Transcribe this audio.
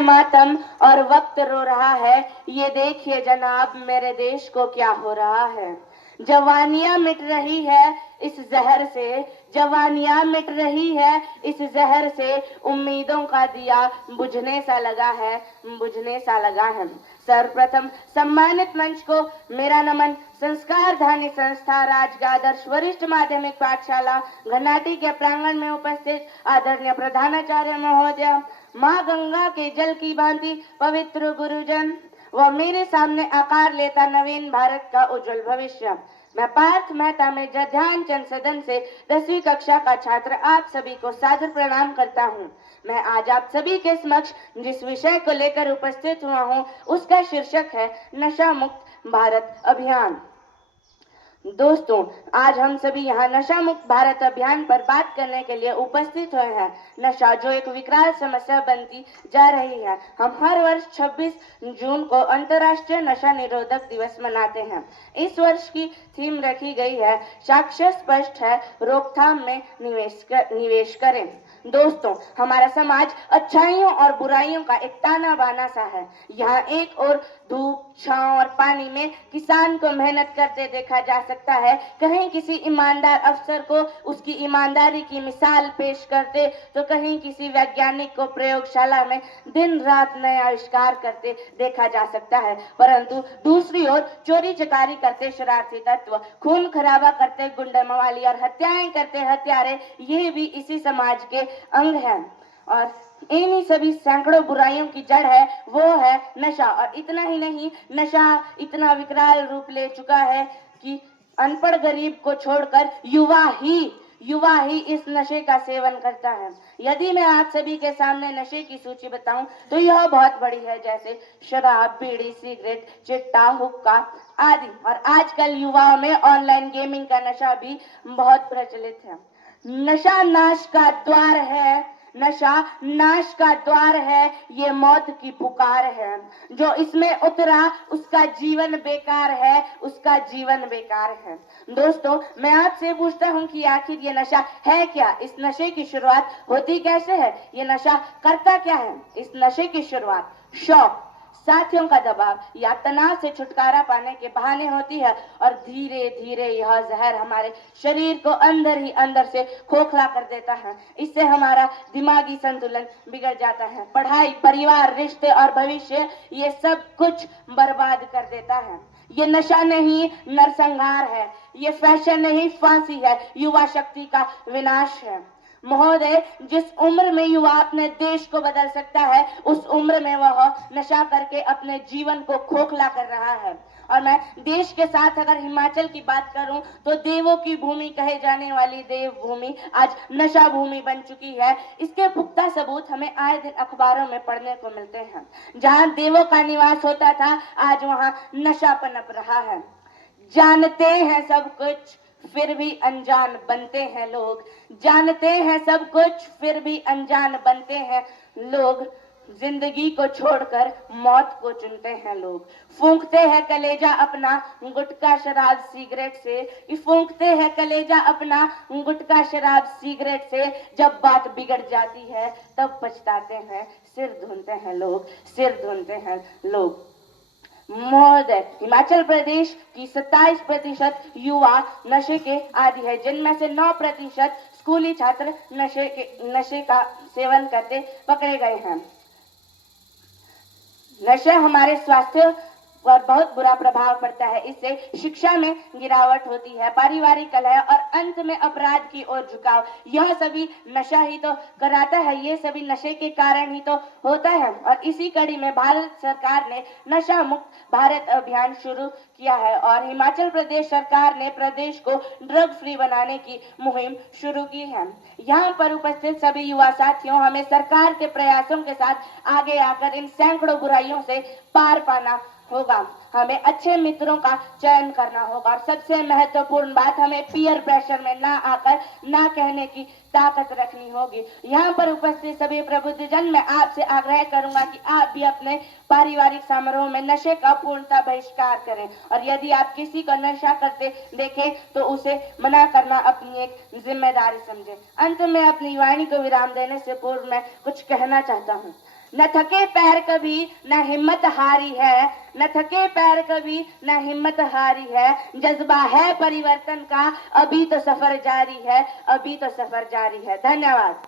है मातम और वक्त रो रहा है, ये देखिए जनाब मेरे देश को क्या हो रहा है। जवानियां मिट रही है इस जहर से, जवानियां मिट रही है इस जहर से, उम्मीदों का दिया बुझने सा लगा है, बुझने सा लगा है। सर्वप्रथम सम्मानित मंच को मेरा नमन। संस्कार धानी संस्था राजग आदर्श वरिष्ठ माध्यमिक पाठशाला घनाटी के प्रांगण में उपस्थित आदरणीय प्रधानाचार्य महोदय, माँ गंगा के जल की भांति पवित्र गुरुजन व मेरे सामने आकार लेता नवीन भारत का उज्जवल भविष्य। मैं पार्थ मेहता में ध्यानचंद सदन से 10वीं कक्षा का छात्र आप सभी को सादर प्रणाम करता हूँ। मैं आज आप सभी के समक्ष जिस विषय को लेकर उपस्थित हुआ हूँ उसका शीर्षक है नशा मुक्त भारत अभियान। दोस्तों, आज हम सभी यहाँ नशा मुक्त भारत अभियान पर बात करने के लिए उपस्थित हुए हैं। नशा जो एक विकराल समस्या बनती जा रही है। हम हर वर्ष 26 जून को अंतर्राष्ट्रीय नशा निरोधक दिवस मनाते हैं। इस वर्ष की थीम रखी गई है साक्ष्य स्पष्ट है, रोकथाम में निवेश करें। दोस्तों, हमारा समाज अच्छाइयों और बुराइयों का एक ताना बाना सा है। यहाँ एक और धूप छांव और पानी में किसान को मेहनत करते देखा जा सकता है, कहीं किसी ईमानदार अफसर को उसकी ईमानदारी की मिसाल पेश करते, तो कहीं किसी वैज्ञानिक को प्रयोगशाला में दिन रात नए आविष्कार करते देखा जा सकता है। परंतु दूसरी ओर चोरी चकारी करते शरारती तत्व, खून खराबा करते गुंडा मवाली और हत्याएं करते हत्यारे, ये भी इसी समाज के अंग हैं। और इन्हीं सभी सैकड़ों बुराइयों की जड़ है वो है नशा। और इतना ही नहीं, नशा इतना विकराल रूप ले चुका है कि अनपढ़ गरीब को छोड़कर युवा ही इस नशे का सेवन करता है। यदि मैं आप सभी के सामने नशे की सूची बताऊं तो यह बहुत बड़ी है, जैसे शराब, बीड़ी, सिगरेट, चिट्टा, हुक्का आदि। और आजकल युवाओं में ऑनलाइन गेमिंग का नशा भी बहुत प्रचलित है। नशा नाश का द्वार है, नशा नाश का द्वार है, ये मौत की पुकार है। जो इसमें उतरा उसका जीवन बेकार है, उसका जीवन बेकार है। दोस्तों, मैं आपसे पूछता हूँ कि आखिर ये नशा है क्या? इस नशे की शुरुआत होती कैसे है? ये नशा करता क्या है? इस नशे की शुरुआत शौक, साथियों का दबाव या तनाव से छुटकारा पाने के बहाने होती है और धीरे धीरे यह जहर हमारे शरीर को अंदर ही अंदर से खोखला कर देता है। इससे हमारा दिमागी संतुलन बिगड़ जाता है, पढ़ाई, परिवार, रिश्ते और भविष्य, ये सब कुछ बर्बाद कर देता है। ये नशा नहीं नरसंहार है, ये फैशन नहीं फांसी है, युवा शक्ति का विनाश है। महोदय, जिस उम्र में युवा अपने देश को बदल सकता है, उस उम्र में वह नशा करके अपने जीवन को खोखला कर रहा है। और मैं देश के साथ अगर हिमाचल की बात करूं तो देवों की भूमि कहे जाने वाली देवभूमि आज नशा भूमि बन चुकी है। इसके पुख्ता सबूत हमें आए दिन अखबारों में पढ़ने को मिलते हैं। जहां देवों का निवास होता था, आज वहां नशा पनप रहा है। जानते हैं सब कुछ फिर भी अनजान बनते हैं लोग, जानते हैं सब कुछ फिर भी अनजान बनते हैं लोग। जिंदगी को छोड़कर मौत को चुनते हैं लोग। फूंकते हैं कलेजा अपना गुटखा शराब सिगरेट से, फूंकते हैं कलेजा अपना गुटखा शराब सिगरेट से। जब बात बिगड़ जाती है तब पछताते हैं, सिर धुनते हैं लोग, सिर धुनते हैं लोग। महोदय, हिमाचल प्रदेश की 27% युवा नशे के आदी है, जिनमें से 9% स्कूली छात्र नशे का सेवन करते पकड़े गए हैं। नशा हमारे स्वास्थ्य पर बहुत बुरा प्रभाव पड़ता है। इससे शिक्षा में गिरावट होती है, पारिवारिक कलह और अंत में अपराध की ओर झुकाव। यह सभी नशा ही तो कराता है, ये सभी नशे के कारण ही तो होता है। और इसी कड़ी में भारत सरकार ने नशा मुक्त भारत अभियान शुरू किया है और हिमाचल प्रदेश सरकार ने प्रदेश को ड्रग फ्री बनाने की मुहिम शुरू की है। यहाँ पर उपस्थित सभी युवा साथियों, हमें सरकार के प्रयासों के साथ आगे आकर इन सैकड़ों बुराइयों से पार पाना होगा। हमें अच्छे मित्रों का चयन करना होगा और सबसे महत्वपूर्ण बात, हमें पीयर प्रेशर में ना आकर ना कहने की ताकत रखनी होगी। यहाँ पर उपस्थित सभी प्रबुद्धजन, मैं आपसे आग्रह करूंगा कि आप भी अपने पारिवारिक समारोह में नशे का पूर्णतः बहिष्कार करें और यदि आप किसी को नशा करते देखें तो उसे मना करना अपनी एक जिम्मेदारी समझें। अंत में अपनी वाणी को विराम देने से पूर्व मैं कुछ कहना चाहता हूँ। न थके पैर कभी न हिम्मत हारी है, न थके पैर कभी न हिम्मत हारी है, जज्बा है परिवर्तन का, अभी तो सफर जारी है, अभी तो सफर जारी है। धन्यवाद।